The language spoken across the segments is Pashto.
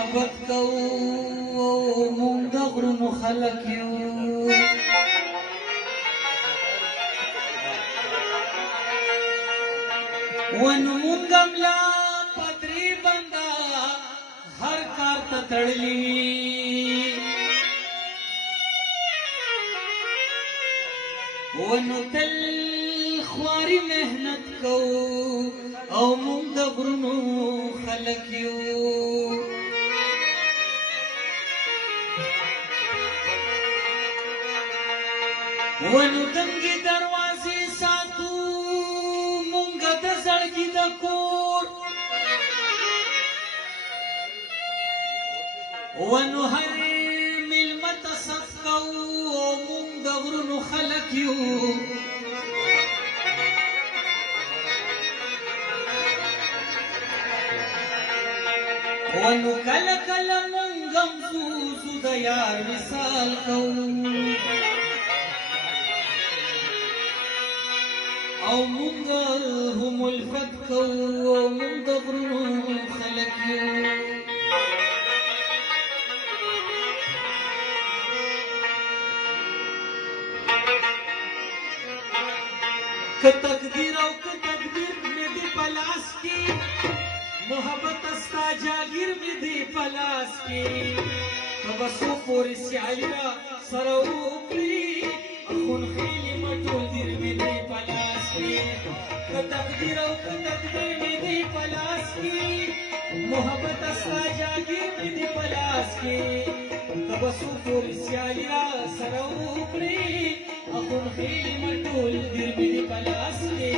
محبت کوو مونږ د غرونو خلک یو ونو مونږ هم لا پدري بنده هر کار ته تړلي ونو تل خواري محنت کوو او مونږ د غرونو خلک یو ونو دنګې دروازې ساتو مونږ د زړګي د کور ونو هرې مېلمه ته صف کوو او مونږ د غرونو خلک یو ونو کله کله مونږ هم زو د یار مثال کوو او مونږ هم الفت کوو او مونږ د غرونو خلک یو که تقدیر او که تدبیر مې دې په لاس کې محبت ستا جاګیر مې دې په لاس کې که به څو پورې سیالي را سره وکړي خونخېلې مټول دیر مې دې په لاس کې که تقدیر او که تدبیر مې دې په لاس کې محبت ستا جاګیر مې دې په لاس کې که به څو پورې سیالي را سره وکړي خونخېلې مټول دیر مې دې په لاس کې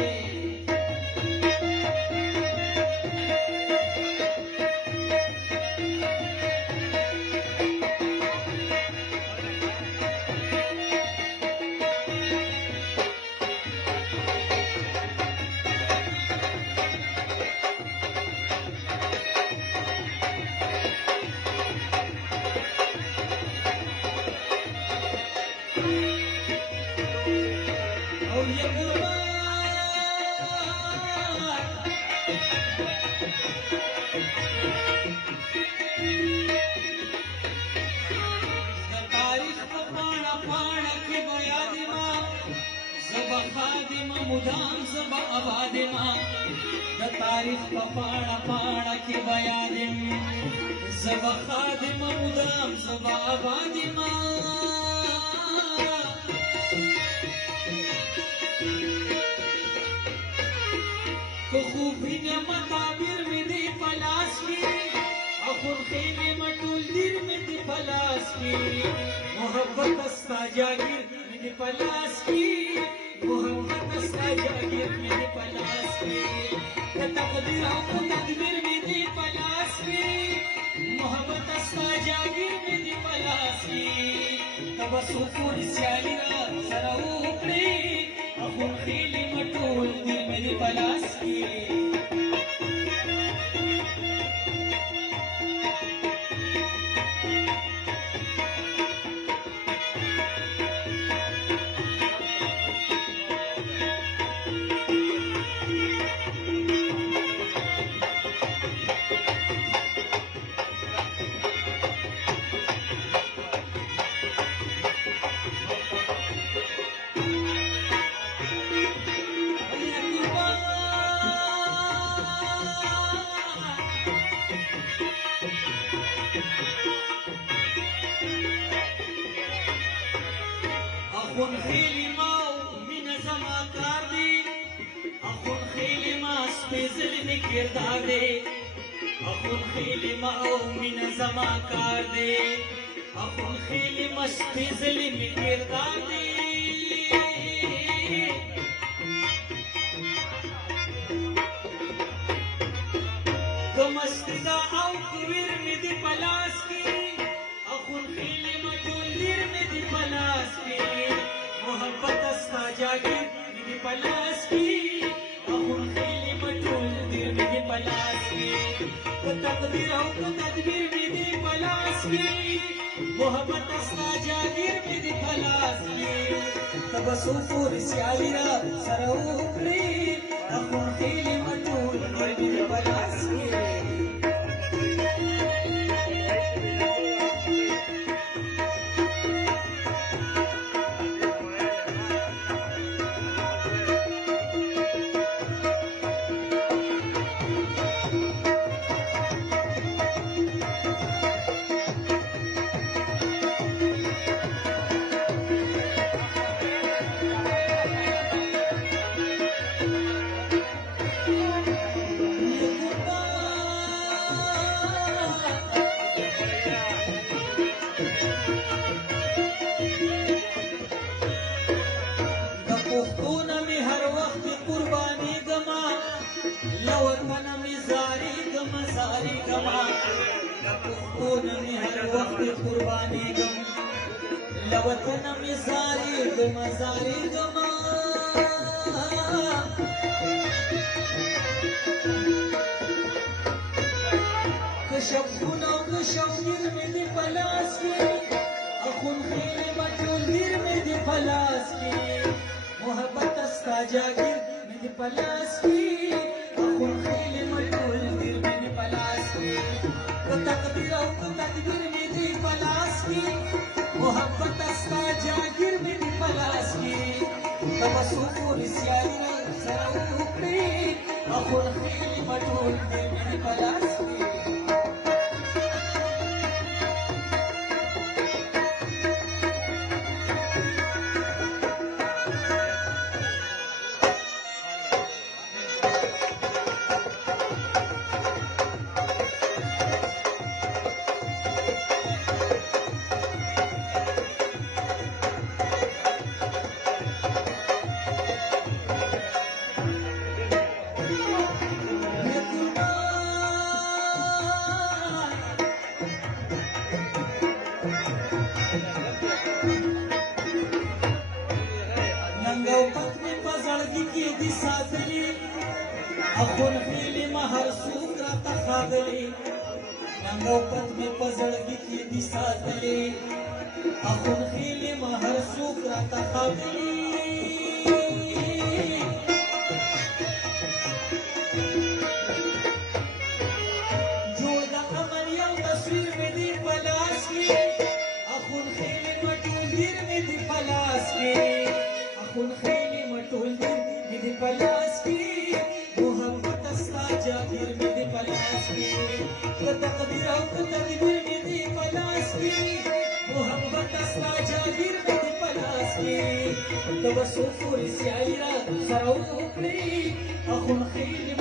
مدام زبا آباد ما د تاریخ په پاڼه پاڼه کې بیان زبا خادم مدام زبا آباد ما که خوبی نعمت عابر مې دې په لاس کې او خونخېلې مټول دیر مې دې په لاس کې محبت ستا جاګیر مې دې په لاس کې محبت ستا جاګیر مې دې په لاس کې که تقدیر او که تدبیر مې دې په لاس کې محبت ستا جاګیر مې دې په لاس کې که به څو پورې سیالي را سره وکړې او خونخېلې مټول دیر مې دې په لاس کې خونخېلې ما مینه زما کار دی خونخېلې ما سپېڅلی مې کردار دی خونخېلې ما مینه زما کار دی خونخېلې ما سپېڅلی مې کردار دی که مستي ده او که ویر مې دې په لاس کې خونخېلې ما ټول دیر مې دې په لاس کې محبت ستا جاګیر مې دې په لاس کې خونخېلې ما ټول دیر مې دې په لاس کې که تقدیر او که تدبیر مې دې په لاس کې محبت ستا جاګیر مې دې په لاس کې که به څو پورې سیالي را سره وکړې خونخېلې ما ټول دیر مې دې په لاس کې پاکونه مې هر وخت قربانېږم له وطنه مې زارېږمه زارېږمه که شوقونه او که شوګیر مې دې په لاس کې اخونخېلې به ټول ګیر مې دې په لاس کې محبت ستا جاګیر مې دې په لاس کې اخونخېلې به ټول ګیر مې دې په لاس کې که تقدیر او که تدبیر مې دې په لاس کې محبت ستا جاګیر مې دې په لاس کې ته به څو پورې سیالي سره وکړې اخونخېلې به ټول ګیر مې دې په لاس کې ننګوپت مې په زړګي کې دي ساتلي اخونخېلې مه هر څوک راته ښاغلي ننګوپت مې په زړګي کې دي ساتلي اخونخېلې مه هر څوک راته ښاغلي جوړ د امن یو تصویر مې دي په لاس کې اخونخېلې مه ټول ګیر مې دي په لاس کې اخونخېلې مه ټول ګیر مې دي په لاس کې محبت ستا جاګیر مې دي په لاس کې که تقدیر او که تدبیر مې دي په لاس کې محبت ستا جاګیر مې دي په لاس کې ته به څو پورې سیالي را سره وکړې اخونخېلې